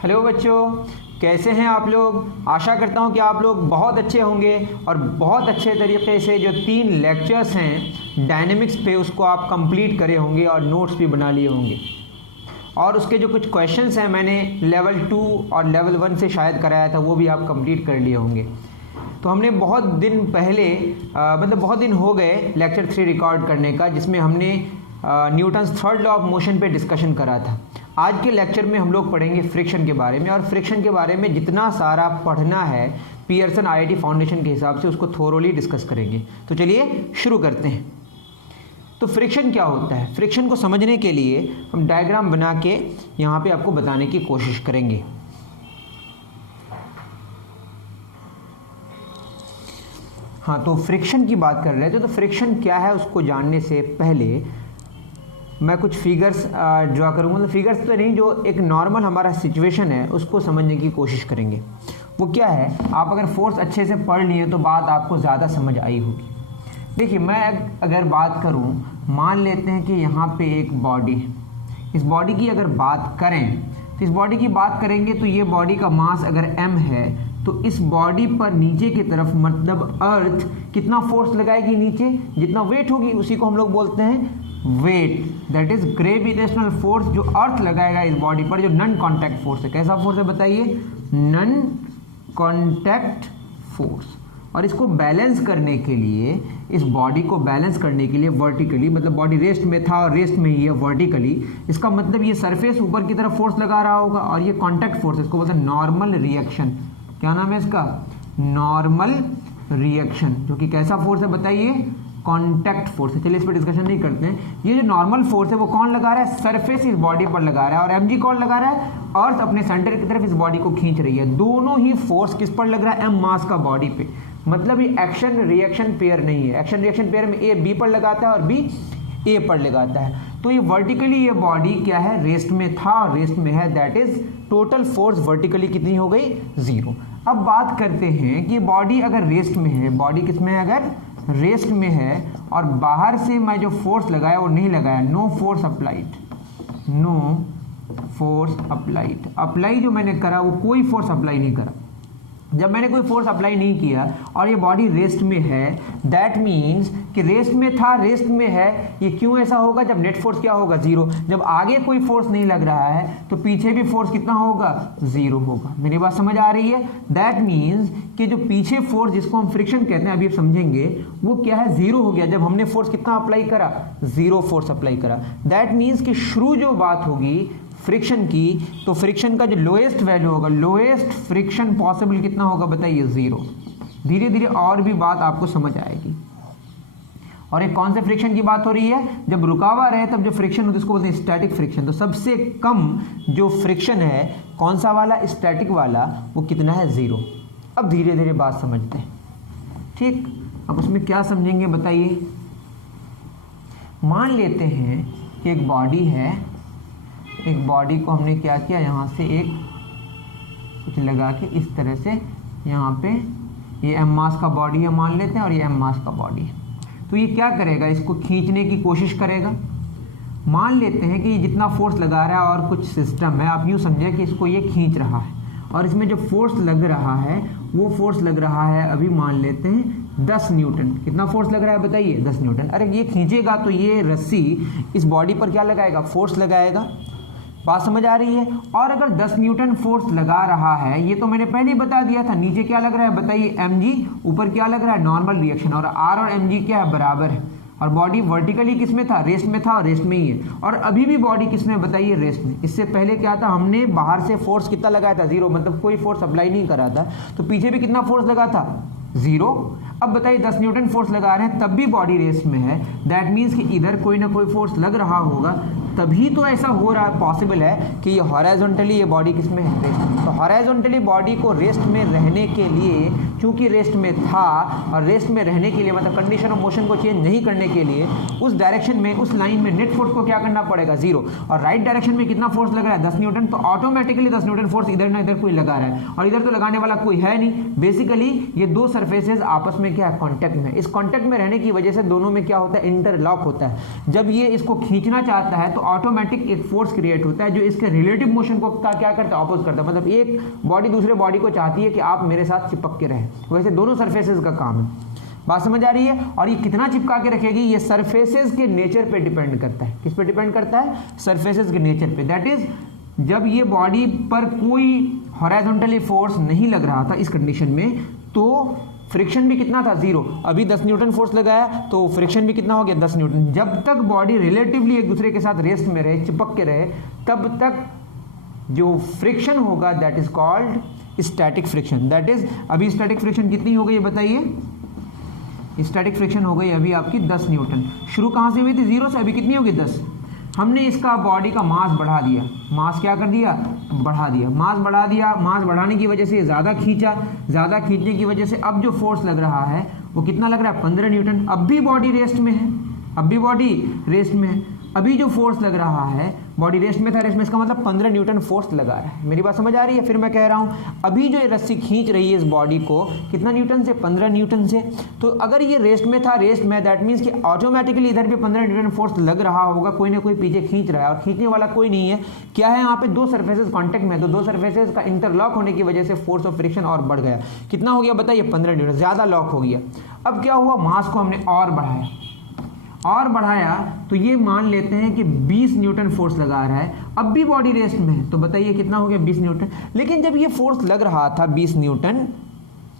Hello बच्चों, कैसे हैं आप लोग। आशा करता हूं कि आप लोग बहुत अच्छे होंगे और बहुत अच्छे तरीके से जो 3 लेक्चर्स हैं डायनेमिक्स पे उसको आप कंप्लीट करे होंगे और नोट्स भी बना लिए होंगे। और उसके जो कुछ क्वेश्चंस हैं मैंने लेवल 2 और लेवल 1 से शायद कराया था, वो भी आप कंप्लीट कर लिए होंगे। तो हमने बहुत दिन पहले बहुत दिन हो गए लेक्चर 3 रिकॉर्ड करने का, जिसमें हमने Newton's third law of motion पे डिस्कशन करा था। आज के लेक्चर में हम लोग पढ़ेंगे फ्रिक्शन के बारे में, और फ्रिक्शन के बारे में जितना सारा पढ़ना है पियर्सन आईआईटी फाउंडेशन के हिसाब से उसको थोरोली डिस्कस करेंगे। तो चलिए शुरू करते हैं। तो फ्रिक्शन क्या होता है, फ्रिक्शन को समझने के लिए हम डायग्राम बना के यहाँ पे आपको बताने की कोशिश करेंगे। हाँ, तो फ्रिक्शन की बात कर रहे थे। तो फ्रिक्शन क्या है उसको जानने से पहले मैं कुछ फिगर्स ड्रॉ करूँगा। मतलब फिगर्स तो नहीं, जो एक नॉर्मल हमारा सिचुएशन है उसको समझने की कोशिश करेंगे। वो क्या है, आप अगर फोर्स अच्छे से पढ़ लिए तो बात आपको ज़्यादा समझ आई होगी। देखिए, मैं अगर बात करूँ, मान लेते हैं कि यहाँ पे एक बॉडी है। इस बॉडी की अगर बात करें तो इस बॉडी की बात करेंगे तो ये बॉडी का मास अगर m है तो इस बॉडी पर नीचे की तरफ मतलब अर्थ कितना फोर्स लगाएगी, नीचे जितना वेट होगी उसी को हम लोग बोलते हैं weight, that is gravitational force जो अर्थ लगाएगा इस बॉडी पर, जो नॉन कॉन्टैक्ट फोर्स है। कैसा फोर्स है बताइए, नॉन कॉन्टैक्ट फोर्स। और इसको बैलेंस करने के लिए, इस बॉडी को बैलेंस करने के लिए वर्टिकली, मतलब बॉडी रेस्ट में था और रेस्ट में ही है वर्टिकली, इसका मतलब ये सरफेस ऊपर की तरफ फोर्स लगा रहा होगा, और ये कॉन्टैक्ट फोर्स, इसको बोलते हैं नॉर्मल रिएक्शन। क्या नाम है इसका, नॉर्मल रिएक्शन, जो कि कैसा फोर्स है बताइए, कॉन्टैक्ट फोर्स है। चलिए इस पर डिस्कशन नहीं करते हैं। ये जो नॉर्मल फोर्स है वो कौन लगा रहा है, सरफेस इस बॉडी पर लगा रहा है, और mg कौन लगा रहा है, अर्थ अपने सेंटर की तरफ इस बॉडी को खींच रही है। दोनों ही फोर्स किस पर लग रहा है, m मास का बॉडी पे। मतलब ये एक्शन रिएक्शन पेयर नहीं है। एक्शन रिएक्शन पेयर में a b पर लगाता है और b a पर लगाता है। तो ये वर्टिकली ये बॉडी क्या है, रेस्ट में था और रेस्ट में है, that is total force vertically कितनी हो गई, 0। अब बात करते हैं कि बॉडी अगर रेस्ट में है, बॉडी किस में है, अगर रेस्ट में है, और बाहर से मैं जो फोर्स लगाया वो नहीं लगाया, no force applied, no force applied. Apply जो मैंने करा वो कोई फोर्स अप्लाई नहीं करा। जब मैंने कोई फोर्स अप्लाई नहीं किया और ये बॉडी रेस्ट में है, दैट मीन्स कि रेस्ट में था, रेस्ट में है। ये क्यों ऐसा होगा, जब नेट फोर्स क्या होगा, 0। जब आगे कोई फोर्स नहीं लग रहा है तो पीछे भी फोर्स कितना होगा, 0 होगा। मेरी बात समझ आ रही है। दैट मीन्स कि जो पीछे फोर्स जिसको हम फ्रिक्शन कहते हैं, अभी आप समझेंगे, वो क्या है, 0 हो गया। जब हमने फोर्स कितना अप्लाई करा, 0 फोर्स अप्लाई करा। दैट मीन्स कि शुरू जो बात होगी फ्रिक्शन की, तो फ्रिक्शन का जो लोएस्ट वैल्यू होगा, लोएस्ट फ्रिक्शन पॉसिबल कितना होगा बताइए, 0। धीरे धीरे और भी बात आपको समझ आएगी। और एक कौन से फ्रिक्शन की बात हो रही है, जब रुका हुआ रहे तब जो फ्रिक्शन होती है उसको बोलते हैं स्टैटिक फ्रिक्शन। तो सबसे कम जो फ्रिक्शन है कौन सा वाला, स्टैटिक वाला, वो कितना है, 0। अब धीरे धीरे बात समझते हैं, ठीक। अब उसमें क्या समझेंगे बताइए। मान लेते हैं कि एक बॉडी है, एक बॉडी को हमने क्या किया, यहाँ से एक कुछ लगा के इस तरह से, यहाँ पे ये m मास का बॉडी है मान लेते हैं, और ये m मास का बॉडी है। तो ये क्या करेगा, इसको खींचने की कोशिश करेगा। मान लेते हैं कि ये जितना फोर्स लगा रहा है और कुछ सिस्टम है, आप यूँ समझे कि इसको ये खींच रहा है, और इसमें जो फोर्स लग रहा है वो फोर्स लग रहा है, अभी मान लेते हैं 10 न्यूटन। कितना फोर्स लग रहा है बताइए, 10 न्यूटन। अरे ये खींचेगा तो ये रस्सी इस बॉडी पर क्या लगाएगा, फोर्स लगाएगा। बात समझ आ रही है। और अगर 10 न्यूटन फोर्स लगा रहा है, ये तो मैंने पहले ही बता दिया था, नीचे क्या लग रहा है बताइए, mg, ऊपर क्या लग रहा है, नॉर्मल रिएक्शन, और r और mg क्या है, बराबर है। और बॉडी वर्टिकली किस में था, रेस्ट में था, और रेस्ट में ही है। और अभी भी बॉडी किस में बताइए, रेस्ट में। इससे पहले क्या था, हमने बाहर से फोर्स कितना लगाया था, 0, मतलब कोई फोर्स अप्लाई नहीं करा था। तो पीछे भी कितना फोर्स लगा था, 0। अब बताइए 10 न्यूटन फोर्स लगा रहे हैं तब भी बॉडी रेस्ट में है, दैट मीन्स कि इधर कोई ना कोई फोर्स लग रहा होगा, तभी तो ऐसा हो रहा पॉसिबल है कि ये हॉरिजॉन्टली ये बॉडी किस में है, रेस्ट में। तो हॉरिजॉन्टली बॉडी को रेस्ट में रहने के लिए, चूंकि रेस्ट में था, और रेस्ट में रहने के लिए मतलब कंडीशन ऑफ मोशन को चेंज नहीं करने के लिए उस डायरेक्शन में, उस लाइन में नेट फोर्स को क्या करना पड़ेगा, 0। और राइट डायरेक्शन में कितना फोर्स लग रहा है, 10 न्यूटन। तो ऑटोमेटिकली 10 न्यूटन फोर्स इधर ना इधर कोई लगा रहा है, और इधर तो लगाने वाला कोई है नहीं। बेसिकली ये दो सरफेसेस आपस में क्या है, कॉन्टैक्ट में। इस कॉन्टैक्ट में रहने की वजह से दोनों में क्या होता है, इंटरलॉक होता है। जब ये इसको खींचना चाहता है तो तो ऑटोमेटिक एक फोर्स क्रिएट होता है जो इसके रिलेटिव मोशन को क्या करता है, अपोज करता है। मतलब एक बॉडी दूसरे बॉडी को चाहती है कि आप मेरे साथ चिपक के रहें, वैसे दोनों सरफेसेस का काम है। बात समझ आ रही है? और ये कितना चिपका के रखेगी, ये सरफेसेस के नेचर पे डिपेंड करता है। किस पे डिपेंड करता है? सरफेसेस के नेचर पे। दैट इज जब ये बॉडी पर कोई हॉरिजॉन्टली फोर्स नहीं लग रहा था इस कंडीशन में, तो फ्रिक्शन भी कितना था? 0। अभी 10 न्यूटन फोर्स लगाया तो फ्रिक्शन भी कितना हो गया? 10 न्यूटन। जब तक बॉडी रिलेटिवली एक दूसरे के साथ रेस्ट में रहे, चिपक के रहे, तब तक जो फ्रिक्शन होगा that is called static friction. That is अभी स्टैटिक फ्रिक्शन कितनी हो गई बताइए? स्टैटिक फ्रिक्शन हो गई अभी आपकी 10 न्यूटन। शुरू कहाँ से हुई थी? 0 से। अभी कितनी होगी? 10। हमने इसका बॉडी का मास बढ़ा दिया। मास क्या कर दिया? बढ़ा दिया। मास बढ़ा दिया। मास बढ़ाने की वजह से ज़्यादा खींचा। ज़्यादा खींचने की वजह से अब जो फोर्स लग रहा है वो कितना लग रहा है? 15 न्यूटन। अब भी बॉडी रेस्ट में है। अब भी बॉडी रेस्ट में है। अभी जो फोर्स लग रहा है, बॉडी रेस्ट में था, रेस्ट में, इसका मतलब 15 न्यूटन फोर्स लगा रहा है। मेरी बात समझ आ रही है? फिर मैं कह रहा हूँ अभी जो ये रस्सी खींच रही है इस बॉडी को, कितना न्यूटन से? 15 न्यूटन से। तो अगर ये रेस्ट में था, रेस्ट में, दैट मीन्स कि ऑटोमेटिकली इधर भी 15 न्यूटन फोर्स लग रहा होगा। कोई ना कोई पीछे खींच रहा है और खींचने वाला कोई नहीं है। क्या है यहाँ पे? दो सर्फेसेस कॉन्टेक्ट में है, तो दो सर्फेसेस का इंटरलॉक होने की वजह से फोर्स ऑफ फ्रिक्शन और बढ़ गया। कितना हो गया बताइए? 15 न्यूटन, ज़्यादा लॉक हो गया। अब क्या हुआ? मास को हमने और बढ़ाया तो ये मान लेते हैं कि 20 न्यूटन फोर्स लगा रहा है। अब भी बॉडी रेस्ट में है, तो बताइए कितना हो गया? 20 न्यूटन। लेकिन जब ये फोर्स लग रहा था 20 न्यूटन,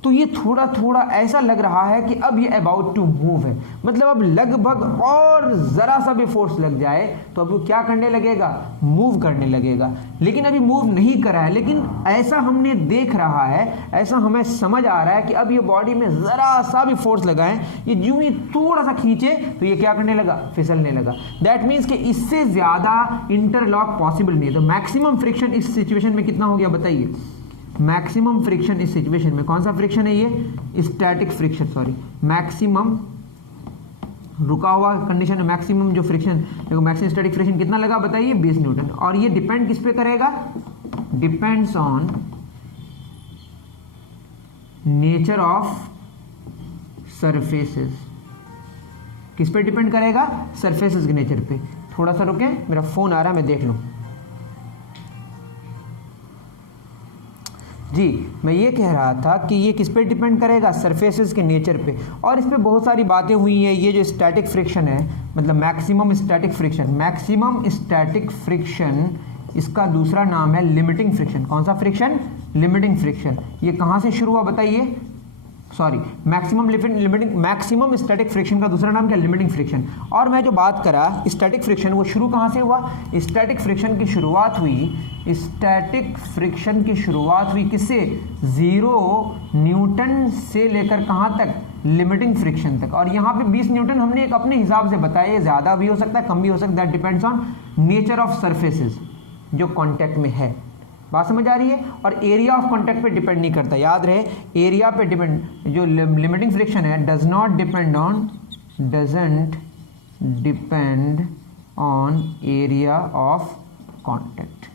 तो ये थोड़ा थोड़ा ऐसा लग रहा है कि अब ये अबाउट टू मूव है। मतलब अब लगभग और ज़रा सा भी फोर्स लग जाए तो अब वो क्या करने लगेगा? मूव करने लगेगा। लेकिन अभी मूव नहीं कर रहा है, लेकिन ऐसा हमने देख रहा है, ऐसा हमें समझ आ रहा है कि अब ये बॉडी में ज़रा सा भी फोर्स लगाएं, ये यूं ही थोड़ा सा खींचे तो ये क्या करने लगा? फिसलने लगा। दैट मीन्स कि इससे ज़्यादा इंटरलॉक पॉसिबल नहीं है। तो मैक्सिमम फ्रिक्शन इस सिचुएशन में कितना हो गया बताइए? मैक्सिमम फ्रिक्शन इस सिचुएशन में, कौन सा फ्रिक्शन है ये? स्टैटिक फ्रिक्शन, सॉरी, मैक्सिमम रुका हुआ कंडीशन है। मैक्सिमम जो फ्रिक्शन, देखो मैक्सिमम स्टैटिक फ्रिक्शन कितना लगा बताइए? 20 न्यूटन। और ये डिपेंड किस पे करेगा? Depends on nature of surfaces. किस पे डिपेंड करेगा? सरफेसेस के नेचर पे। थोड़ा सा रुके, मेरा फोन आ रहा है, मैं देख लूं। जी, मैं ये कह रहा था कि ये किस पे डिपेंड करेगा? सरफेसेस के नेचर पे। और इस पे बहुत सारी बातें हुई हैं। ये जो स्टैटिक फ्रिक्शन है, मतलब maximum static friction, maximum static friction, इसका दूसरा नाम है लिमिटिंग फ्रिक्शन। कौन सा फ्रिक्शन? Limiting friction. ये कहाँ से शुरू हुआ बताइए? सॉरी, मैक्सिमम स्टैटिक फ्रिक्शन का दूसरा नाम क्या? Limiting friction. और मैं जो बात करा स्टैटिक फ्रिक्शन, वो शुरू कहाँ से हुआ? स्टैटिक फ्रिक्शन की शुरुआत हुई, स्टैटिक फ्रिक्शन की शुरुआत हुई किससे? 0 न्यूटन से लेकर कहाँ तक? लिमिटिंग फ्रिक्शन तक। और यहाँ पे 20 न्यूटन हमने एक अपने हिसाब से बताया। ज़्यादा भी हो सकता है, कम भी हो सकता है, that depends on nature of surfaces जो कॉन्टैक्ट में है। बात समझ आ रही है? और एरिया ऑफ कॉन्टैक्ट पे डिपेंड नहीं करता, याद रहे, एरिया पे डिपेंड, जो लिमिटिंग फ्रिक्शन है doesn't depend on area of contact.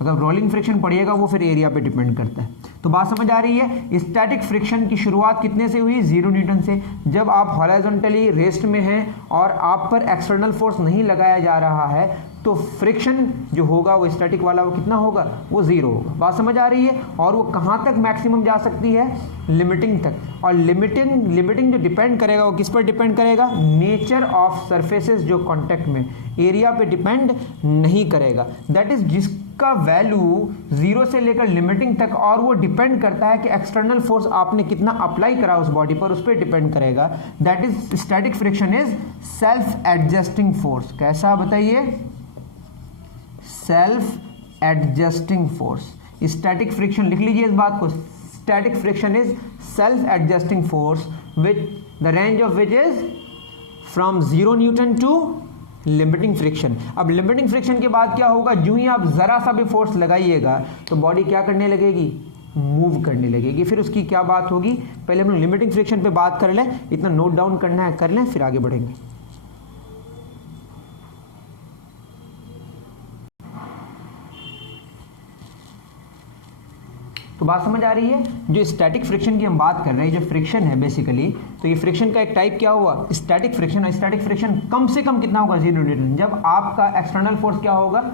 अगर रोलिंग फ्रिक्शन पढ़िएगा वो फिर एरिया पे डिपेंड करता है। तो बात समझ आ रही है? स्टैटिक फ्रिक्शन की शुरुआत कितने से हुई? 0 न्यूटन से। जब आप हॉरिजॉन्टली रेस्ट में हैं और आप पर एक्सटर्नल फोर्स नहीं लगाया जा रहा है, तो फ्रिक्शन जो होगा वो स्टैटिक वाला वो कितना होगा? वो 0 होगा। बात समझ आ रही है? और वो कहाँ तक मैक्सिमम जा सकती है? लिमिटिंग तक। और लिमिटिंग जो डिपेंड करेगा वो किस पर डिपेंड करेगा? नेचर ऑफ सरफेसेस जो कॉन्टैक्ट में, एरिया पे डिपेंड नहीं करेगा। दैट इज जिसका वैल्यू 0 से लेकर लिमिटिंग तक, और वो डिपेंड करता है कि एक्सटर्नल फोर्स आपने कितना अप्लाई करा उस बॉडी पर, उस पर डिपेंड करेगा। That is static friction is self adjusting force. कैसा बताइए? Self adjusting force. Static friction लिख लीजिए इस बात को। Static friction is self adjusting force which the range of which is from 0 newton to limiting friction. अब limiting friction के बाद क्या होगा? जो ही आप जरा सा भी फोर्स लगाइएगा तो बॉडी क्या करने लगेगी? मूव करने लगेगी। फिर उसकी क्या बात होगी? पहले हम लोग लिमिटिंग फ्रिक्शन पे बात कर लें, इतना नोट डाउन करना है कर लें, फिर आगे बढ़ेंगे। तो बात समझ आ रही है। जो स्टैटिक फ्रिक्शन की हम बात कर रहे हैं, जो फ्रिक्शन है बेसिकली, तो ये फ्रिक्शन का एक टाइप क्या हुआ, स्टैटिक फ्रिक्शन। और स्टैटिक फ्रिक्शन कम से कम कितना होगा, 0 न्यूटन। जब आपका एक्सटर्नल फोर्स क्या होगा,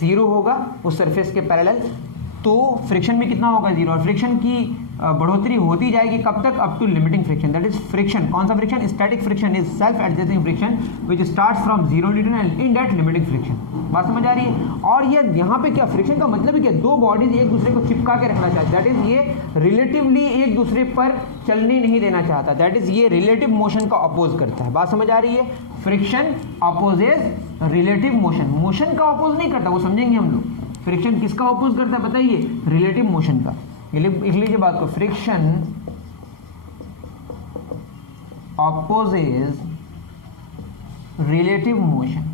0 होगा उस सरफेस के पैरेलल, तो फ्रिक्शन भी कितना होगा, 0। और फ्रिक्शन की बढ़ोतरी होती जाएगी कब तक, up to limiting friction. That is friction. कौन सा friction, static friction is self adjusting friction which starts from 0 newton and end at limiting friction. बात समझ आ रही है। और ये यहाँ पे क्या फ्रिक्शन का मतलब है, क्या दो बॉडीज एक दूसरे को चिपका के रखना चाहते हैं। दैट इज ये रिलेटिवली एक दूसरे पर चलने नहीं देना चाहता। दैट इज ये रिलेटिव मोशन का अपोज करता है। बात समझ आ रही है। Friction opposes relative motion. Motion का अपोज नहीं करता, वो समझेंगे हम लोग। फ्रिक्शन किसका अपोज करता है बताइए, रिलेटिव मोशन का। लिख लीजिए बात को, फ्रिक्शन अपोजेज रिलेटिव मोशन।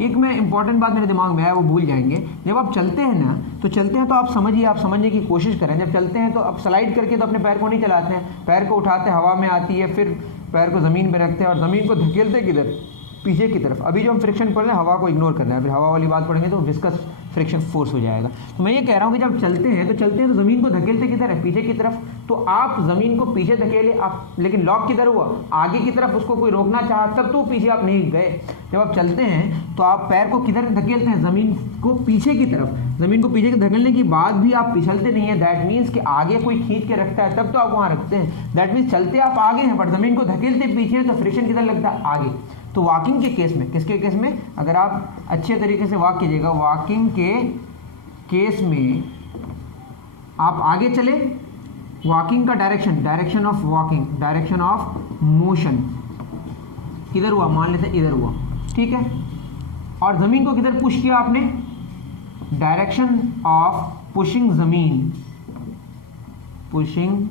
एक में इंपॉर्टेंट बात मेरे दिमाग में आया, वो भूल जाएंगे। जब आप चलते हैं ना, तो चलते हैं तो आप समझिए, आप समझने की कोशिश करें। जब चलते हैं तो आप स्लाइड करके तो अपने पैर को नहीं चलाते हैं, पैर को उठाते हवा में आती है, फिर पैर को ज़मीन पे रखते हैं और ज़मीन को धकेलते किधर, पीछे की तरफ। अभी जो हम फ्रिक्शन पढ़ रहे हैं, हवा को इग्नोर करना है, फिर हवा वाली बात पढ़ेंगे तो विस्कस फ्रिक्शन फोर्स हो जाएगा। तो मैं ये कह रहा हूँ कि जब चलते हैं तो ज़मीन को धकेलते किधर है, पीछे की तरफ। तो आप ज़मीन को पीछे धकेले आप, लेकिन लॉक किधर हुआ, आगे की तरफ। उसको कोई रोकना चाहा तब तो पीछे आप नहीं गए। जब आप चलते हैं तो आप पैर को किधर धकेलते हैं, ज़मीन को पीछे की तरफ। ज़मीन को पीछे धकेलने के बाद भी आप फिसलते नहीं है। दैट मीन्स कि आगे कोई खींच के रखता है तब तो आप वहाँ रखते हैं। दैट मीन्स चलते आप आगे हैं बट ज़मीन को धकेलते पीछे हैं, तो फ्रिक्शन किधर लगता है, आगे। तो वॉकिंग के केस में, किसके केस में, अगर आप अच्छे तरीके से वॉक कीजिएगा, वॉकिंग के केस में आप आगे चले, वॉकिंग का direction of walking, direction of motion किधर हुआ, मान लेते हैं इधर हुआ, ठीक है। और ज़मीन को किधर पुश किया आपने, डायरेक्शन ऑफ पुशिंग ज़मीन, पुशिंग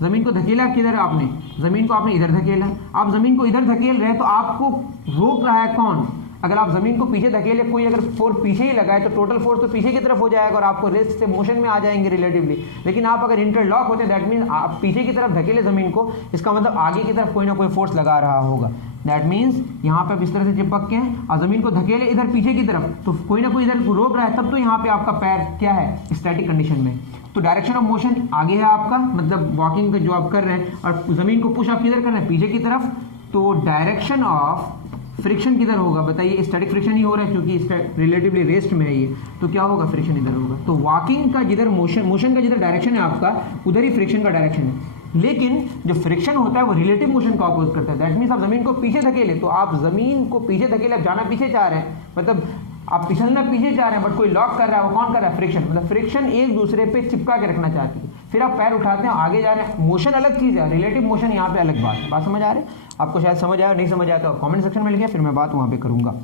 ज़मीन को धकेला किधर आपने, ज़मीन को आपने इधर धकेला। आप ज़मीन को इधर धकेल रहे हैं तो आपको रोक रहा है कौन, अगर आप ज़मीन को पीछे धकेले, कोई अगर फोर्स पीछे ही लगाए तो टोटल फोर्स तो पीछे की तरफ हो जाएगा और आपको रेस्ट से मोशन में आ जाएंगे रिलेटिवली। लेकिन आप अगर इंटरलॉक होते हैं, दैट मीन्स आप पीछे की तरफ धकेले ज़मीन को, इसका मतलब आगे की तरफ कोई ना कोई फोर्स लगा रहा होगा। दैट मीन्स यहाँ पे आप इस तरह से चिपक के हैं और ज़मीन को धकेले इधर पीछे की तरफ, तो कोई ना कोई इधर रोक रहा है, तब तो यहाँ पे आपका पैर क्या है, स्टैटिक कंडीशन में। तो डायरेक्शन ऑफ मोशन आगे है आपका, मतलब वॉकिंग जो आप कर रहे हैं, और ज़मीन को पुश आप किधर कर रहे हैं, पीछे की तरफ। तो डायरेक्शन ऑफ फ्रिक्शन किधर होगा बताइए, स्टैटिक फ्रिक्शन ही हो रहा है क्योंकि रिलेटिवली रेस्ट में है ये, तो क्या होगा, फ्रिक्शन इधर होगा। तो वॉकिंग का जिधर मोशन का जिधर डायरेक्शन है आपका, उधर ही फ्रिक्शन का डायरेक्शन है। लेकिन जो फ्रिक्शन होता है वो रिलेटिव मोशन का अपोज करता है। दैट मीन्स आप ज़मीन को पीछे धकेले, तो आप ज़मीन को पीछे धकेले, आप जाना पीछे चाह रहे हैं, मतलब आप फिसलना पीछे जा रहे हैं, बट कोई लॉक कर रहा है, वो कौन कर रहा है, फ्रिक्शन। मतलब फ्रिक्शन एक दूसरे पे चिपका के रखना चाहती है। फिर आप पैर उठाते हैं, आगे जा रहे हैं, मोशन अलग चीज़ है, रिलेटिव मोशन यहाँ पे अलग बात है। बात समझ आ रही है आपको, शायद समझ आया, नहीं समझ आया तो कमेंट सेक्शन में लिखिए, फिर मैं बात वहाँ पे करूँगा,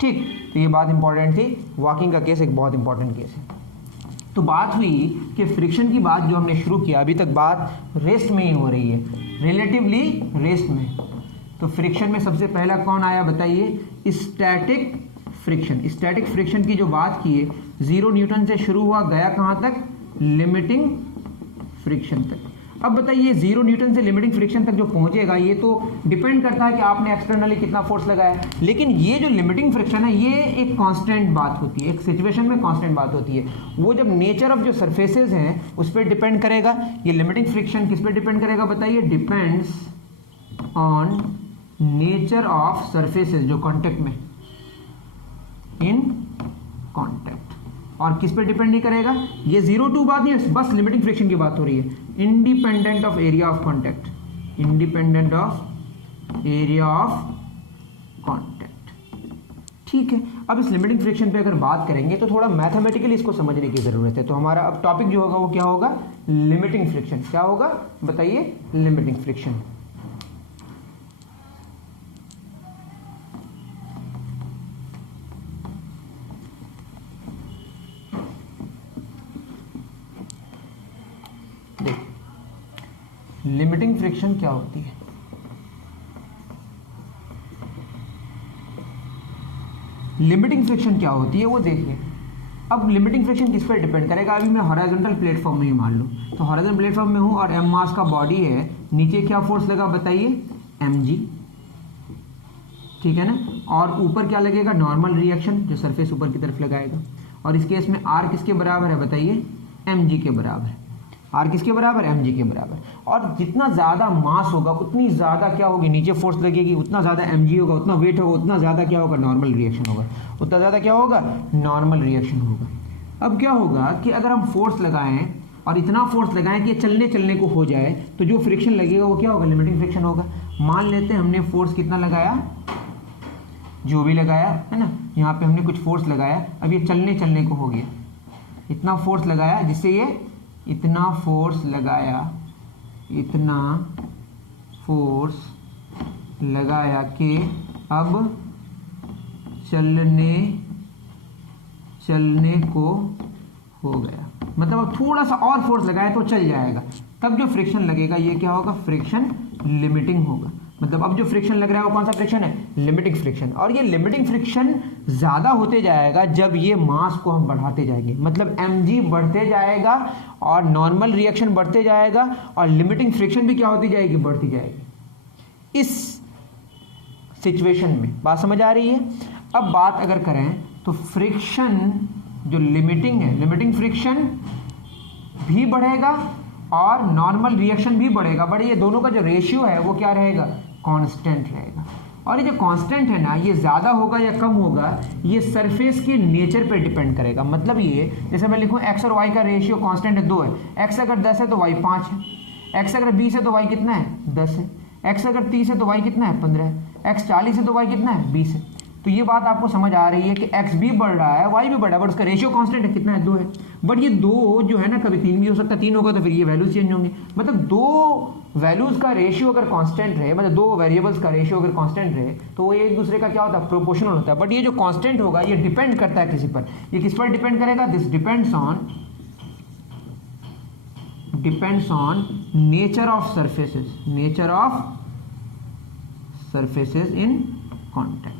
ठीक। तो ये बात इंपॉर्टेंट थी, वॉकिंग का केस एक बहुत इंपॉर्टेंट केस है। तो बात हुई कि फ्रिक्शन की बात जो हमने शुरू किया, अभी तक बात रेस्ट में ही हो रही है, रिलेटिवली रेस्ट में। तो फ्रिक्शन में सबसे पहला कौन आया बताइए, स्टैटिक फ्रिक्शन। स्टैटिक फ्रिक्शन की जो बात की है, 0 न्यूटन से शुरू हुआ, गया कहाँ तक, लिमिटिंग फ्रिक्शन तक। अब बताइए 0 न्यूटन से लिमिटिंग फ्रिक्शन तक जो पहुंचेगा, ये तो डिपेंड करता है कि आपने एक्सटर्नली कितना फोर्स लगाया। लेकिन ये जो लिमिटिंग फ्रिक्शन है, ये एक कांस्टेंट बात होती है, एक सिचुएशन में कांस्टेंट बात होती है। वो जब नेचर ऑफ जो सरफेसेज हैं उस पर डिपेंड करेगा। ये लिमिटिंग फ्रिक्शन किस पे डिपेंड करेगा बताइए, depends on nature of surfaces जो कॉन्टेक्ट में, इन कॉन्टेक्ट। और किस पे डिपेंड नहीं करेगा, ये 0 टू बात नहीं है, बस लिमिटिंग फ्रिक्शन की बात हो रही है, independent of area of contact, independent of area of contact, ठीक है। अब इस लिमिटिंग फ्रिक्शन पे अगर बात करेंगे तो थोड़ा मैथमेटिकली इसको समझने की जरूरत है। तो हमारा अब टॉपिक जो होगा वो क्या होगा, लिमिटिंग फ्रिक्शन। क्या होगा बताइए, लिमिटिंग फ्रिक्शन। लिमिटिंग फ्रिक्शन क्या होती है, लिमिटिंग फ्रिक्शन क्या होती है वो देखिए। अब लिमिटिंग फ्रिक्शन किस पर डिपेंड करेगा, अभी मैं हॉरिजॉन्टल प्लेटफॉर्म में ही मान लूँ, तो हॉरिजॉन्टल प्लेटफॉर्म में हूँ और m मास का बॉडी है, नीचे क्या फोर्स लगा बताइए, mg, ठीक है ना। और ऊपर क्या लगेगा, नॉर्मल रिएक्शन जो सरफेस ऊपर की तरफ लगाएगा। और इस केस में आर किसके बराबर है बताइए, mg के बराबर। आर किसके बराबर, mg के बराबर। और जितना ज़्यादा मास होगा उतनी ज़्यादा क्या होगी, नीचे फोर्स लगेगी, उतना ज़्यादा mg होगा, उतना वेट होगा, उतना ज़्यादा क्या होगा, नॉर्मल रिएक्शन होगा, उतना ज़्यादा क्या होगा, नॉर्मल रिएक्शन होगा। अब क्या होगा कि अगर हम फोर्स लगाएं और इतना फोर्स लगाएं कि चलने को हो जाए, तो जो फ्रिक्शन लगेगा वो क्या होगा, लिमिटिंग फ्रिक्शन होगा। मान लेते हैं हमने फोर्स कितना लगाया, जो भी लगाया है ना, यहाँ पे हमने कुछ फोर्स लगाया, अब ये चलने को हो गया, इतना फोर्स लगाया जिससे ये इतना फोर्स लगाया कि अब चलने को हो गया, मतलब अब थोड़ा सा और फोर्स लगाया तो चल जाएगा, तब जो फ्रिक्शन लगेगा ये क्या होगा, फ्रिक्शन लिमिटिंग होगा। मतलब अब जो फ्रिक्शन लग रहा है वो कौन सा फ्रिक्शन है, लिमिटिंग फ्रिक्शन। और ये लिमिटिंग फ्रिक्शन ज़्यादा होते जाएगा जब ये मास को हम बढ़ाते जाएंगे, मतलब mg बढ़ते जाएगा और नॉर्मल रिएक्शन बढ़ते जाएगा और लिमिटिंग फ्रिक्शन भी क्या होती जाएगी, बढ़ती जाएगी। इस सिचुएशन में बात समझ आ रही है। अब बात अगर करें तो फ्रिक्शन जो लिमिटिंग है, लिमिटिंग फ्रिक्शन भी बढ़ेगा और नॉर्मल रिएक्शन भी बढ़ेगा, बट ये दोनों का जो रेशियो है वो क्या रहेगा, कांस्टेंट रहेगा। और ये जो कांस्टेंट है ना, ये ज़्यादा होगा या कम होगा, ये सरफेस के नेचर पे डिपेंड करेगा। मतलब ये जैसे मैं लिखूँ x और y का रेशियो कांस्टेंट है 2 है, x अगर 10 है तो y 5 है, x अगर 20 है तो y कितना है, 10 है, x अगर 30 है तो y कितना है, 15 है, x 40 है तो y कितना है, 20 है। तो ये बात आपको समझ आ रही है कि x भी बढ़ रहा है, y भी बढ़ रहा है, बट उसका रेशियो कांस्टेंट है, कितना है, 2 है। बट ये 2 जो है ना, कभी 3 भी हो सकता है, 3 होगा तो फिर ये वैल्यूज चेंज होंगे। मतलब 2 वैल्यूज का रेशियो अगर कांस्टेंट रहे, मतलब 2 वेरिएबल्स का रेशियो अगर कांस्टेंट रहे, तो वो एक दूसरे का क्या होता है, प्रोपोर्शनल होता है। बट ये जो कांस्टेंट होगा ये डिपेंड करता है किसी पर, ये किस पर डिपेंड करेगा, this depends on nature of surfaces in contact.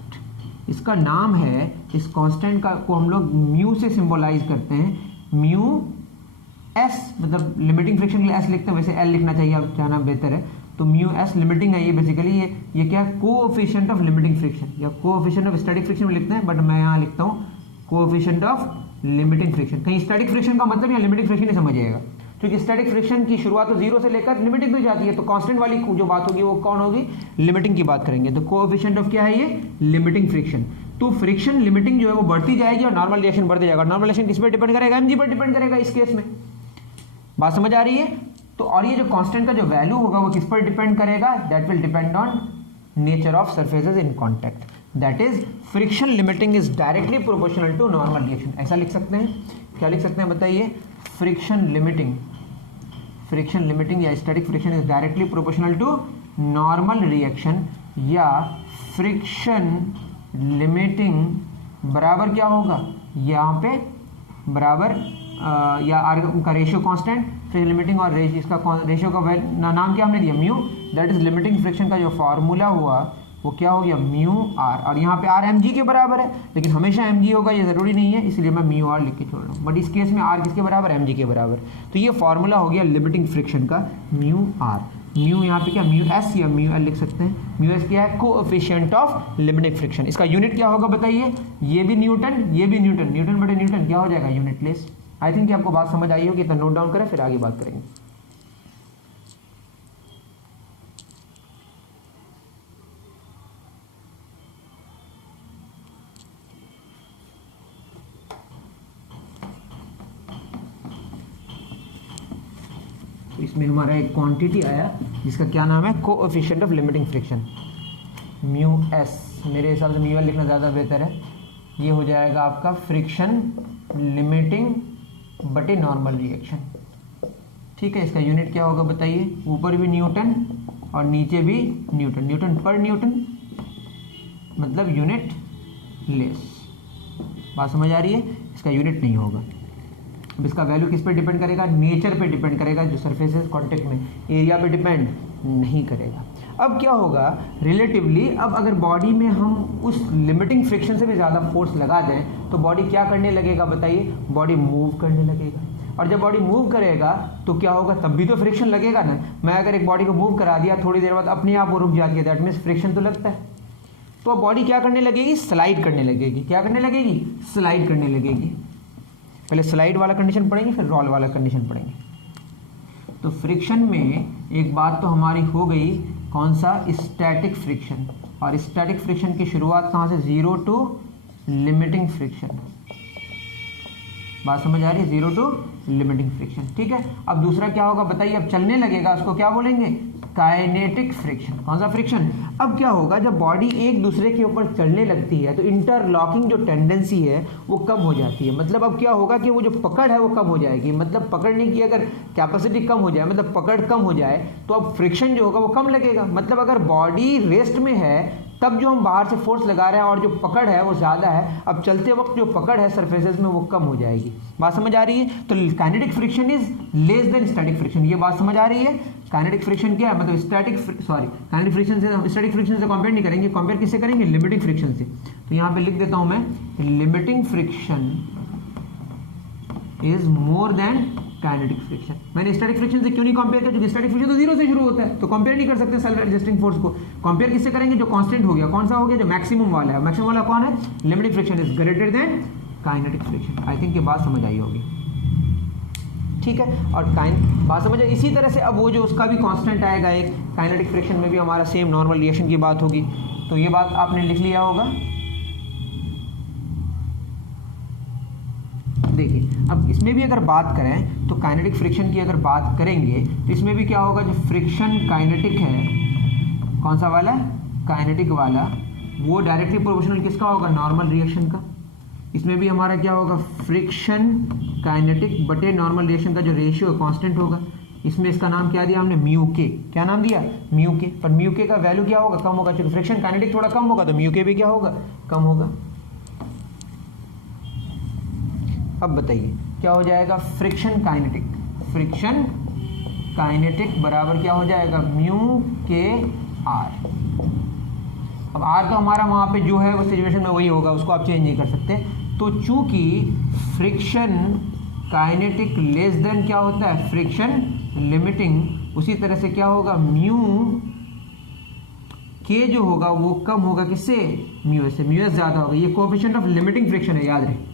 इसका नाम है, इस कांस्टेंट का को हम लोग म्यू से सिंबलाइज करते हैं, म्यू एस, मतलब लिमिटिंग फ्रिक्शन के लिए एस लिखते हैं, वैसे एल लिखना चाहिए, आप जाना बेहतर है। तो म्यू एस लिमिटिंग है, ये बेसिकली ये क्या है, कोएफिशिएंट ऑफ लिमिटिंग फ्रिक्शन या कोएफिशिएंट ऑफ स्टैटिक फ्रिक्शन में लिखते हैं, बट मैं यहाँ लिखता हूँ कोएफिशिएंट ऑफ लिमिटिंग फ्रिक्शन। कहीं स्टैटिक फ्रिक्शन का मतलब यहाँ लिमिटिंग फ्रिक्शन ही समझिएगा, क्योंकि स्टैटिक फ्रिक्शन की शुरुआत तो 0 से लेकर लिमिटिंग में जाती है, तो कांस्टेंट वाली जो बात होगी वो कौन होगी, लिमिटिंग की बात करेंगे। तो कोएफिशिएंट ऑफ क्या है, ये लिमिटिंग फ्रिक्शन। तो फ्रिक्शन लिमिटिंग जो है वो बढ़ती जाएगी और नॉर्मल रिएक्शन बढ़ते जाएगा। नॉर्मल रिएक्शन किस पर डिपेंड करेगा, mg पर डिपेंड करेगा इस केस में। बात समझ आ रही है। तो और ये जो कांस्टेंट का जो वैल्यू होगा वो किस पर डिपेंड करेगा, that will depend on nature of surfaces in contact, that is friction limiting is directly proportional to normal reaction. ऐसा लिख सकते हैं, क्या लिख सकते हैं बताइए, फ्रिक्शन लिमिटिंग या static friction is directly proportional to normal reaction, या फ्रिक्शन लिमिटिंग बराबर क्या होगा, यहाँ पे बराबर या आर का रेशियो कांस्टेंट, फिर लिमिटिंग और इसका रेशियो का नाम क्या हमने दिया, mu, that is limiting friction का जो फॉर्मूला हुआ वो क्या हो गया, म्यू आर। और यहाँ पे आर mg के बराबर है, लेकिन हमेशा mg होगा ये ज़रूरी नहीं है, इसलिए मैं म्यू आर लिख के छोड़ रहा हूँ। बट इस केस में आर किसके बराबर, mg के बराबर। तो ये फॉर्मूला हो गया लिमिटिंग फ्रिक्शन का, म्यू आर। म्यू यहाँ पे क्या, म्यू एस या म्यू एल लिख सकते हैं। म्यू एस क्या है, कोएफिशिएंट ऑफ लिमिटिंग फ्रिक्शन। इसका यूनिट क्या होगा बताइए, ये भी न्यूटन, ये भी न्यूटन, न्यूटन बटे न्यूटन क्या हो जाएगा, यूनिटलेस। आई थिंक आपको बात समझ आई होगी, इतना नोट डाउन करें फिर आगे बात करेंगे। इसमें हमारा एक क्वांटिटी आया जिसका क्या नाम है, coefficient of limiting friction, mu S. मेरे हिसाब से म्यू एल लिखना ज़्यादा बेहतर है। ये हो जाएगा आपका फ्रिक्शन लिमिटिंग बटे नॉर्मल रिएक्शन। ठीक है, इसका यूनिट क्या होगा बताइए, ऊपर भी न्यूटन और नीचे भी न्यूटन, न्यूटन पर न्यूटन मतलब यूनिट लेस। बात समझ आ रही है, इसका यूनिट नहीं होगा। अब इसका वैल्यू किस पे डिपेंड करेगा, नेचर पे डिपेंड करेगा, जो सरफेसेस कांटेक्ट में, एरिया पे डिपेंड नहीं करेगा। अब क्या होगा रिलेटिवली, अब अगर बॉडी में हम उस लिमिटिंग फ्रिक्शन से भी ज़्यादा फोर्स लगा दें तो बॉडी क्या करने लगेगा बताइए, बॉडी मूव करने लगेगा। और जब बॉडी मूव करेगा तो क्या होगा, तब भी तो फ्रिक्शन लगेगा ना। मैं अगर एक बॉडी को मूव करा दिया, थोड़ी देर बाद अपने आप वो रुक जाती है, दैट मीन्स फ्रिक्शन तो लगता है। तो अब बॉडी क्या करने लगेगी, स्लाइड करने लगेगी। क्या करने लगेगी, स्लाइड करने लगेगी। पहले स्लाइड वाला कंडीशन पढ़ेंगे फिर रोल वाला कंडीशन पढ़ेंगे। तो फ्रिक्शन में एक बात तो हमारी हो गई, कौन सा, स्टैटिक फ्रिक्शन। और स्टैटिक फ्रिक्शन की शुरुआत कहाँ से, 0 टू लिमिटिंग फ्रिक्शन। बात समझ आ रही है, 0 टू लिमिटिंग फ्रिक्शन, ठीक है। अब दूसरा क्या होगा बताइए, अब चलने लगेगा, उसको क्या बोलेंगे, काइनेटिक फ्रिक्शन। कौन सा फ्रिक्शन। अब क्या होगा, जब बॉडी एक दूसरे के ऊपर चलने लगती है तो इंटरलॉकिंग जो टेंडेंसी है वो कम हो जाती है। मतलब अब क्या होगा कि वो जो पकड़ है वो कम हो जाएगी। मतलब पकड़ने की अगर कैपेसिटी कम हो जाए, मतलब पकड़ कम हो जाए, तो अब फ्रिक्शन जो होगा वो कम लगेगा। मतलब अगर बॉडी रेस्ट में है तब जो हम बाहर से फोर्स लगा रहे हैं और जो पकड़ है वो ज़्यादा है, अब चलते वक्त जो पकड़ है सरफेसेस में वो कम हो जाएगी। बात समझ आ रही है। तो kinetic friction is less than static friction, ये बात समझ आ रही है। काइनेटिक फ्रिक्शन क्या है, मतलब काइनेटिक फ्रिक्शन से स्टैटिक फ्रिक्शन से कंपेयर नहीं करेंगे, कंपेयर किससे करेंगे, लिमिटिंग फ्रिक्शन से। तो यहाँ पे लिख देता हूँ मैं, limiting friction is more than kinetic friction. मैंने स्टैटिक फ्रिक्शन से क्यों नहीं कंपेयर किया, क्योंकि स्टैटिक फ्रिक्शन तो 0 से शुरू होता है, तो कंपेयर नहीं कर सकते सेल्फ एडजस्टिंग फोर्स को। कंपेयर किससे करेंगे, जो कांस्टेंट हो गया, कौन सा हो गया, जो मैक्सिमम वाला है। मैक्सिमम वाला कौन है, limiting friction is greater than kinetic friction. I think ये बात समझ आई होगी, ठीक है। और बात समझ आई। इसी तरह से अब वो जो उसका भी कांस्टेंट आएगा एक, काइनेटिक फ्रिक्शन में भी हमारा सेम नॉर्मल रिएक्शन की बात होगी। तो ये बात आपने लिख लिया होगा। देखिए अब इसमें भी अगर बात करें तो काइनेटिक फ्रिक्शन की अगर बात करेंगे तो इसमें भी क्या होगा, जो फ्रिक्शन काइनेटिक है, कौन सा वाला, काइनेटिक वाला, वो डायरेक्टली प्रोपोर्शनल किसका होगा, नॉर्मल रिएक्शन का। इसमें भी हमारा क्या होगा, फ्रिक्शन काइनेटिक बटे नॉर्मल रिएक्शन का जो रेशियो है कांस्टेंट होगा। इसमें इसका नाम क्या दिया हमने, म्यू के। क्या नाम दिया, म्यू के। पर म्यू के का वैल्यू क्या होगा, कम होगा, क्योंकि फ्रिक्शन काइनेटिक थोड़ा कम होगा तो म्यू के भी क्या होगा, कम होगा। अब बताइए क्या हो जाएगा, फ्रिक्शन काइनेटिक, फ्रिक्शन काइनेटिक बराबर क्या हो जाएगा, म्यू के आर। अब आर तो हमारा वहाँ पे जो है वो सिचुएशन में वही होगा, उसको आप चेंज नहीं कर सकते। तो चूंकि फ्रिक्शन काइनेटिक लेस देन क्या होता है, फ्रिक्शन लिमिटिंग, उसी तरह से क्या होगा, म्यू के जो होगा वो कम होगा किससे, म्यू एस से। म्यू एस ज़्यादा होगा, ये कोएफिशिएंट ऑफ लिमिटिंग फ्रिक्शन है, याद रहे।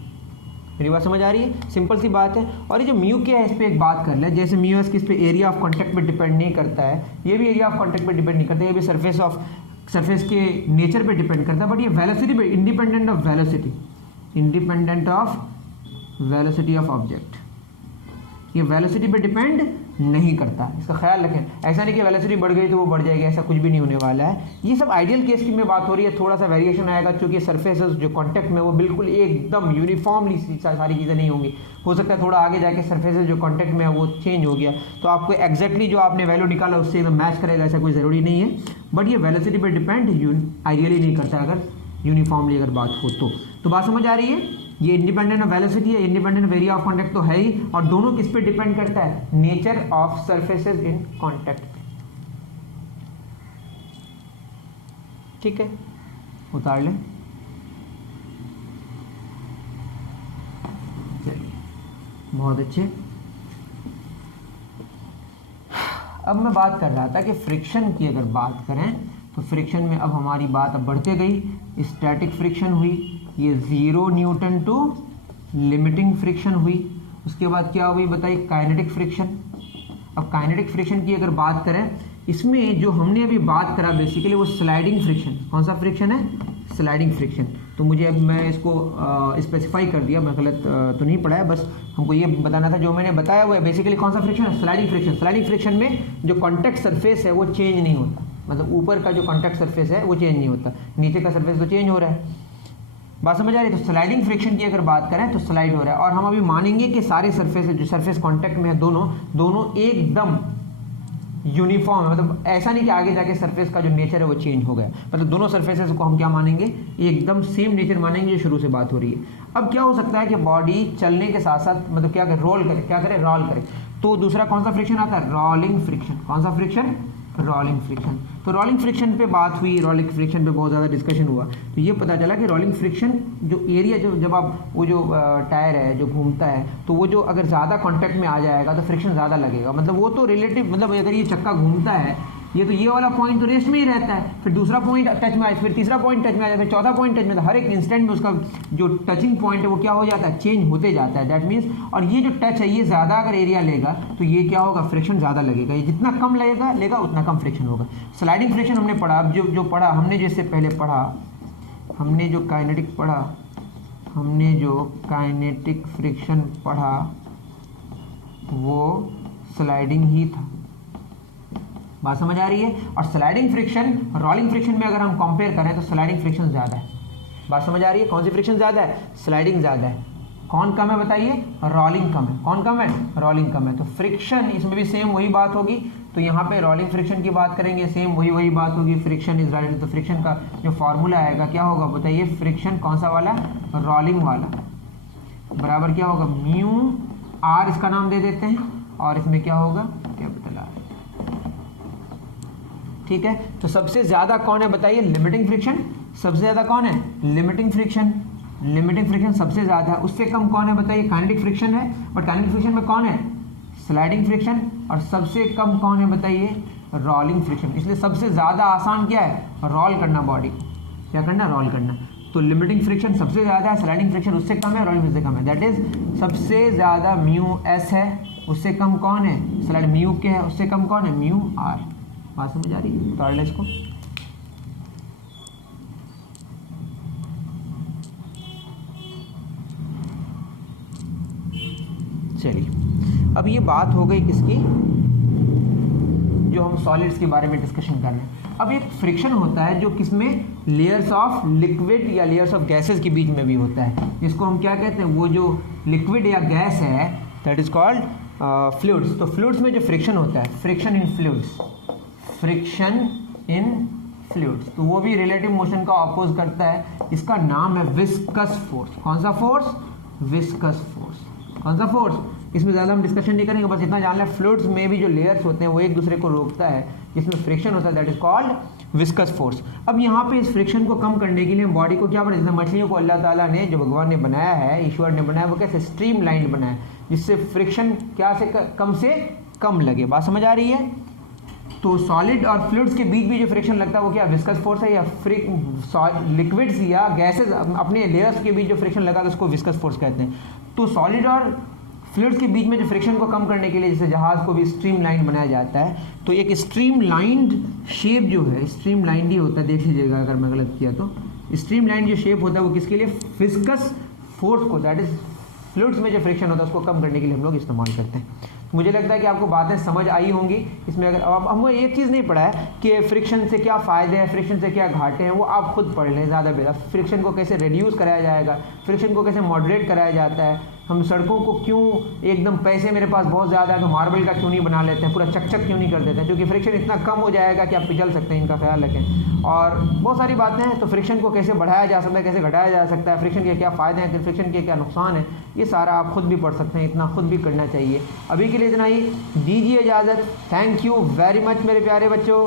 मेरी बात समझ आ रही है, सिंपल सी बात है। और ये जो म्यू के है इस पर एक बात कर ले, जैसे म्यू एस किस पे, एरिया ऑफ कॉन्टैक्ट पे डिपेंड नहीं करता है, ये भी एरिया ऑफ कॉन्टैक्ट पे डिपेंड नहीं करता, ये भी सरफेस के नेचर पे डिपेंड करता है, बट ये वेलोसिटी पे independent of velocity, independent of velocity of object, ये वेलोसिटी पे डिपेंड नहीं करता। इसका ख्याल रखें, ऐसा नहीं कि वेलोसिटी बढ़ गई तो वो बढ़ जाएगी, ऐसा कुछ भी नहीं होने वाला है। ये सब आइडियल केस की में बात हो रही है, थोड़ा सा वेरिएशन आएगा क्योंकि सरफेसेस जो कांटेक्ट में वो बिल्कुल एकदम यूनिफॉर्मली सारी चीज़ें नहीं होंगी। हो सकता है थोड़ा आगे जाके सरफेसेस जो कांटेक्ट में है वो चेंज हो गया, तो आपको एक्जैक्टली जो आपने वैल्यू निकाला उससे एकदम मैच करेगा, ऐसा कोई ज़रूरी नहीं है। बट ये वेलोसिटी पर डिपेंड आइडियली नहीं करता अगर यूनिफॉर्मली अगर बात हो तो बात समझ आ रही है। ये इंडिपेंडेंट ऑफ वेलोसिटी है, इंडिपेंडेंट एरिया ऑफ कांटेक्ट तो है ही, और दोनों किस पे डिपेंड करता है, nature of surfaces in contact पे। ठीक है, उतार लें। चलिए बहुत अच्छे। अब मैं बात कर रहा था कि फ्रिक्शन की अगर बात करें तो फ्रिक्शन में अब हमारी बात अब बढ़ते गई, स्टैटिक फ्रिक्शन हुई, ये 0 न्यूटन टू लिमिटिंग फ्रिक्शन हुई। उसके बाद क्या हुई बताइए, काइनेटिक फ्रिक्शन। अब काइनेटिक फ्रिक्शन की अगर बात करें, इसमें जो हमने अभी बात करा बेसिकली वो स्लाइडिंग फ्रिक्शन। कौन सा फ्रिक्शन है, स्लाइडिंग फ्रिक्शन। तो मुझे अब मैं इसको स्पेसिफाई कर दिया, मैं गलत तो नहीं पढ़ा है, बस हमको ये बताना था, जो मैंने बताया हुआ है बेसिकली कौन सा फ्रिक्शन है, स्लाइडिंग फ्रिक्शन। स्लाइडिंग फ्रिक्शन में जो कॉन्टैक्ट सरफेस है वो चेंज नहीं होता, मतलब ऊपर का जो कॉन्टैक्ट सरफेस है वो चेंज नहीं होता, नीचे का सरफेस तो चेंज हो रहा है। बात समझ आ रही है। तो स्लाइडिंग फ्रिक्शन की अगर बात करें तो स्लाइड हो रहा है, और हम अभी मानेंगे कि सारे सरफेस जो सरफेस कांटेक्ट में है दोनों एकदम यूनिफॉर्म है, मतलब ऐसा नहीं कि आगे जाके सरफेस का जो नेचर है वो चेंज हो गया, मतलब दोनों सरफेसेस को हम क्या मानेंगे, एकदम सेम नेचर मानेंगे जो शुरू से बात हो रही है। अब क्या हो सकता है कि बॉडी चलने के साथ साथ मतलब क्या करे, रोल करे, तो दूसरा कौन सा फ्रिक्शन आता है, रोलिंग फ्रिक्शन। कौन सा फ्रिक्शन, रोलिंग फ्रिक्शन। तो रोलिंग फ्रिक्शन पे बात हुई, रोलिंग फ्रिक्शन पे बहुत ज़्यादा डिस्कशन हुआ, तो ये पता चला कि रोलिंग फ्रिक्शन जो एरिया जो जब आप वो जो टायर है जो घूमता है तो वो जो अगर ज़्यादा कांटेक्ट में आ जाएगा तो फ्रिक्शन ज़्यादा लगेगा, मतलब वो तो रिलेटिव, मतलब अगर ये चक्का घूमता है ये तो ये वाला पॉइंट तो रेस्ट में ही रहता है, फिर दूसरा पॉइंट टच में आए, फिर तीसरा पॉइंट टच में आ जाए, फिर चौथा पॉइंट टच में, हर एक इंस्टेंट में उसका जो टचिंग पॉइंट है वो क्या हो जाता है, चेंज होते जाता है। दैट मीन्स, और ये जो टच है ये ज़्यादा अगर एरिया लेगा तो ये क्या होगा, फ्रिक्शन ज़्यादा लगेगा। ये जितना कम लेगा उतना कम फ्रिक्शन होगा। स्लाइडिंग फ्रिक्शन हमने पढ़ा, अब जो पढ़ा हमने, जैसे पहले पढ़ा हमने जो काइनेटिक फ्रिक्शन पढ़ा वो स्लाइडिंग ही था। बात समझ आ रही है? और स्लाइडिंग फ्रिक्शन रोलिंग फ्रिक्शन में अगर हम कंपेयर करें तो स्लाइडिंग फ्रिक्शन ज़्यादा है। बात समझ आ रही है? कौन सी फ्रिक्शन ज़्यादा है? स्लाइडिंग ज़्यादा है। कौन कम है बताइए? रोलिंग कम है। कौन कम है? रोलिंग कम है। तो फ्रिक्शन इसमें भी सेम वही बात होगी। तो यहाँ पे रोलिंग फ्रिक्शन की बात करेंगे, सेम वही बात होगी। फ्रिक्शन इज रिलेटेड, तो फ्रिक्शन का जो फॉर्मूला आएगा क्या होगा बताइए? फ्रिक्शन कौन सा वाला? रोलिंग वाला, बराबर क्या होगा? म्यू आर इसका नाम दे देते हैं, और इसमें क्या होगा? Capital R. ठीक है, तो सबसे ज्यादा कौन है बताइए? Limiting friction. सबसे ज्यादा कौन है? Limiting friction. लिमिटिंग फ्रिक्शन सबसे ज्यादा है। उससे कम कौन है बताइए? काइनेटिक फ्रिक्शन है। बट काइनेटिक फ्रिक्शन में कौन है? Sliding friction. और सबसे कम कौन है बताइए? Rolling friction. इसलिए सबसे ज्यादा आसान क्या है? रोल करना बॉडी। क्या करना? रोल करना। तो लिमिटिंग फ्रिक्शन सबसे ज्यादा है, स्लाइडिंग फ्रिक्शन उससे कम है, रोलिंग फ्रिक्शन से कम है। दैट इज सबसे ज्यादा म्यू एस है, उससे कम कौन है? स्लाइड म्यू के है, उससे कम कौन है? Mu R. बात समझ आ रही है? तो इसको चलिए, अब ये बात हो गई किसकी? जो हम सॉलिड्स के बारे में डिस्कशन कर रहे हैं। अब एक फ्रिक्शन होता है जो किसमें? लेयर्स ऑफ लिक्विड या लेयर्स ऑफ गैसेस के बीच में भी होता है। इसको हम क्या कहते हैं? वो जो लिक्विड या गैस है दैट इज कॉल्ड फ्लूइड्स। तो फ्लूइड्स में जो फ्रिक्शन होता है, फ्रिक्शन इन फ्लूइड्स, फ्रिक्शन इन फ्लूइड्स, तो वो भी रिलेटिव मोशन का अपोज करता है। इसका नाम है विस्कस फोर्स। कौन सा फोर्स? Viscous force. कौन सा फोर्स? इसमें ज़्यादा हम डिस्कशन नहीं करेंगे, बस इतना जान लें फ्लूइड्स में भी जो लेयर्स होते हैं वो एक दूसरे को रोकता है, जिसमें फ्रिक्शन होता है, that is called viscous force. अब यहाँ पे इस फ्रिक्शन को कम करने के लिए बॉडी को क्या बनाया? जैसे मछलियों को अल्लाह ताला ने, जो भगवान ने बनाया है, ईश्वर ने बनाया, वो कैसे? स्ट्रीम लाइन बनाया, जिससे फ्रिक्शन क्या से कम लगे। बात समझ आ रही है? तो सॉलिड और फ्लूइड्स के बीच भी जो फ्रिक्शन लगता है वो क्या? विस्कस फोर्स है। या लिक्विड्स या गैसेस अपने लेयर्स के बीच जो फ्रिक्शन लगा तो उसको विस्कस फोर्स कहते हैं। तो सॉलिड और फ्लूइड्स के बीच में जो फ्रिक्शन को कम करने के लिए जैसे जहाज को भी स्ट्रीम लाइन बनाया जाता है, तो एक स्ट्रीम लाइंड शेप जो है, स्ट्रीम लाइंड ही होता है, देख लीजिएगा अगर मैं गलत किया तो। स्ट्रीम लाइन जो शेप होता है वो किसके लिए? विस्कस फोर्स को, दैट इज फ्लूइड्स में जो फ्रिक्शन होता है उसको कम करने के लिए हम लोग इस्तेमाल करते हैं। मुझे लगता है कि आपको बातें समझ आई होंगी इसमें। अगर अब हमको एक चीज़ नहीं पढ़ा है कि फ्रिक्शन से क्या फ़ायदे हैं, फ्रिक्शन से क्या घाटे हैं, वो आप खुद पढ़ लें ज़्यादा बेहतर। फ्रिक्शन को कैसे रिड्यूस कराया जाएगा, फ्रिक्शन को कैसे मॉडरेट कराया जाता है, हम सड़कों को क्यों एकदम पैसे मेरे पास बहुत ज़्यादा है तो मार्बल का क्यों नहीं बना लेते हैं, पूरा चकचक क्यों नहीं कर देते हैं, क्योंकि फ्रिक्शन इतना कम हो जाएगा कि आप पिघल सकते हैं, इनका ख्याल रखें। और बहुत सारी बातें हैं। तो फ्रिक्शन को कैसे बढ़ाया जा सकता है, कैसे घटाया जा सकता है, फ्रिक्शन के क्या फ़ायदे हैं, फ्रिक्शन के क्या नुकसान है, ये सारा आप खुद भी पढ़ सकते हैं, इतना खुद भी करना चाहिए। अभी के लिए इतना ही, दीजिए इजाज़त। थैंक यू वेरी मच मेरे प्यारे बच्चों।